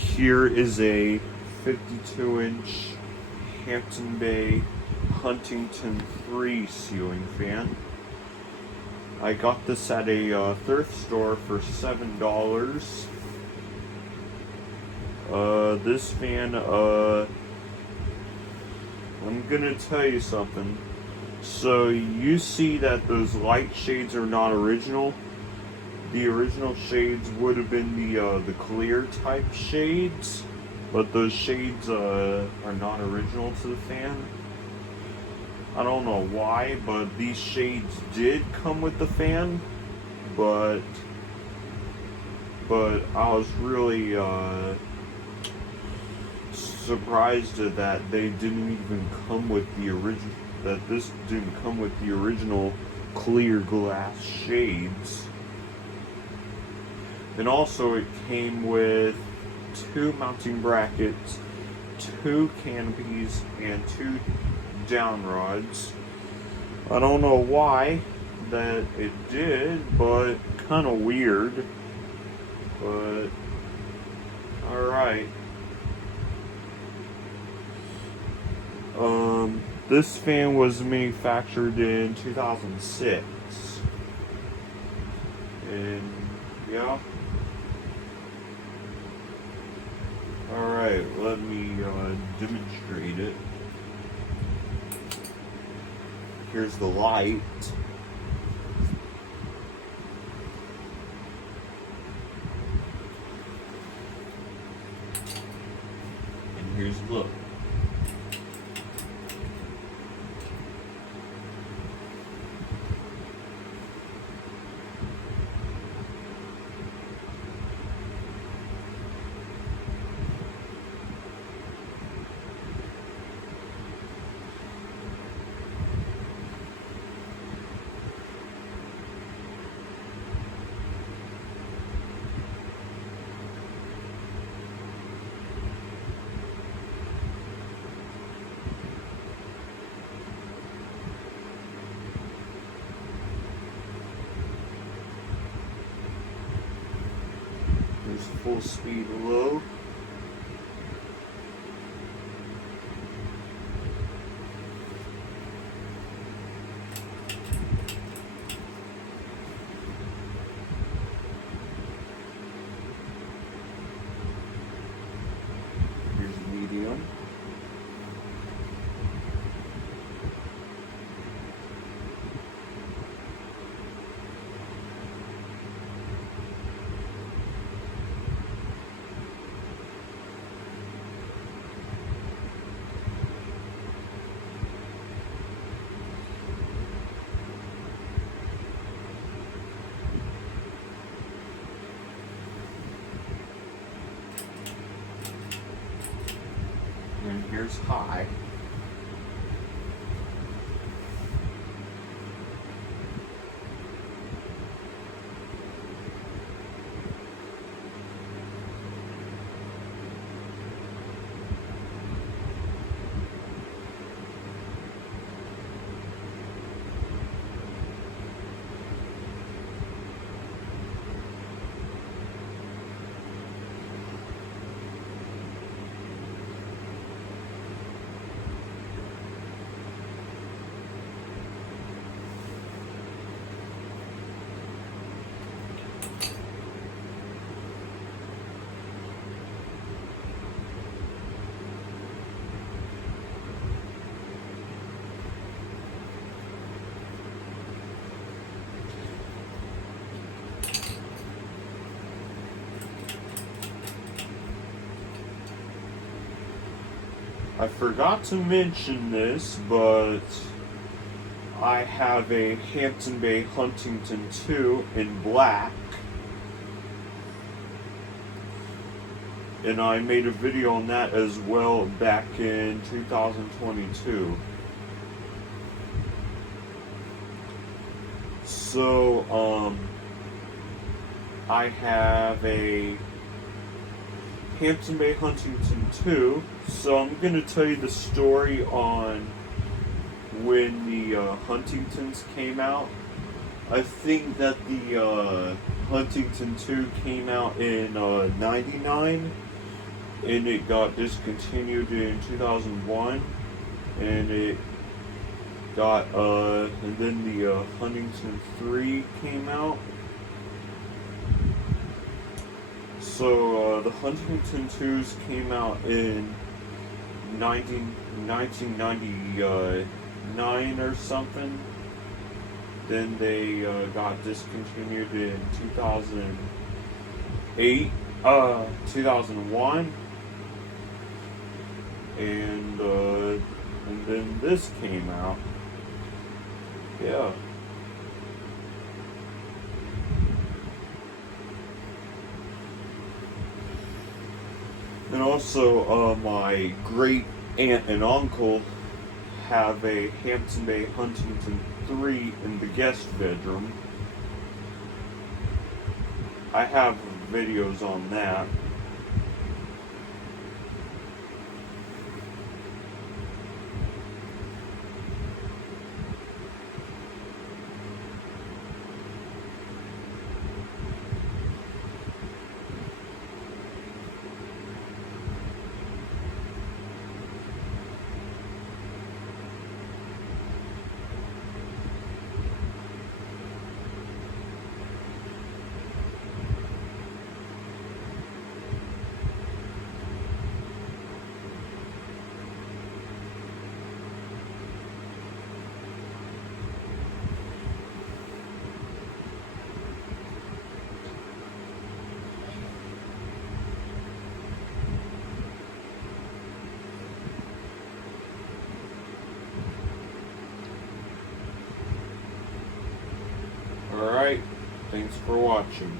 Here is a 52-inch Hampton Bay Huntington 3 ceiling fan. I got this at a thrift store for $7. This fan, I'm gonna tell you something. So you see that those light shades are not original. The original shades would have been the clear type shades, but those shades are not original to the fan. I don't know why, but these shades did come with the fan, but I was really surprised that they didn't even come with the original. That this didn't come with the original clear glass shades. And also it came with 2 mounting brackets, 2 canopies, and 2 down rods. I don't know why that it did, but kind of weird. But alright. This fan was manufactured in 2006. And yeah. Alright, let me demonstrate it. Here's the light. And here's the look. There's full speed low. Here's medium. And here's high. I forgot to mention this, but I have a Hampton Bay Huntington 2 in black. And I made a video on that as well back in 2022. So, I have a Hampton Bay Huntington 2, so I'm going to tell you the story on when the Huntingtons came out. I think that the Huntington 2 came out in 99, and it got discontinued in 2001, and it got and then the Huntington 3 came out. So the Huntington 2s came out in 1999 or something. Then they got discontinued in 2008, 2001, and then this came out. Yeah. And also, my great aunt and uncle have a Hampton Huntington 3 in the guest bedroom. I have videos on that. Alright, thanks for watching.